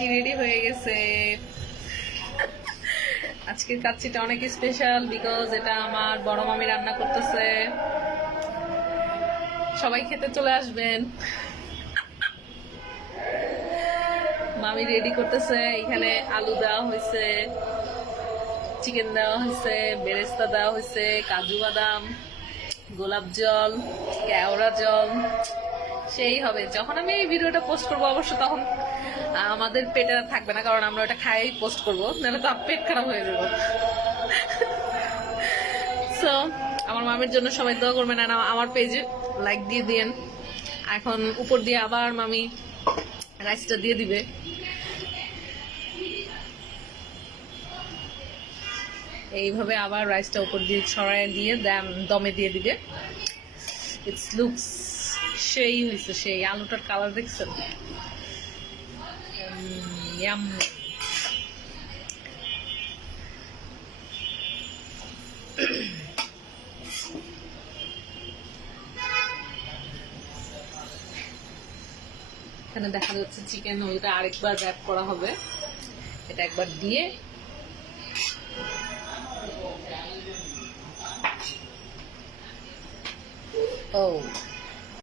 Kacchi ready হয়ে গেছে। আজকের কাচ্চিটা অনেক স্পেশাল বিকজ এটা আমার বড় মামি রান্না করতেছে। সবাই খেতে চলে আসবেন। মামি রেডি করতেছে। এখানে আলু দেওয়া হয়েছে, চিকেন দেওয়া হয়েছে, বেরেস্তা দেওয়া হয়েছে, কাজু বাদাম, গোলাপ জল, কেওড়া জল। সেই হবে যখন আমি এই ভিডিওটা পোস্ট করবো, অবশ্য তখন আমাদের পেটে আর থাকবে না, কারণ আমরা ওটা খাই পোস্ট করবো, নাহলে তো পেট খারাপ হয়ে যাবো। সো আমার মামির জন্য সবাই দোয়া করবেন, আর আমার পেজে লাইক দিয়ে দিয়েন। এখন উপর দিয়ে আবার মামি রাইসটা দিয়ে দিবে। এইভাবে আবার রাইসটা উপর দিয়ে ছড়ায় দিয়ে দমে দিয়ে দিবে। ইটস লুকস সেই হয়েছে, সেই আলুটার কালার দেখছেন? ইয়াম। এখানে দেখা যাচ্ছে চিকেন, ওইটা আরেকবার র্যাপ করা হবে। এটা একবার দিয়ে ও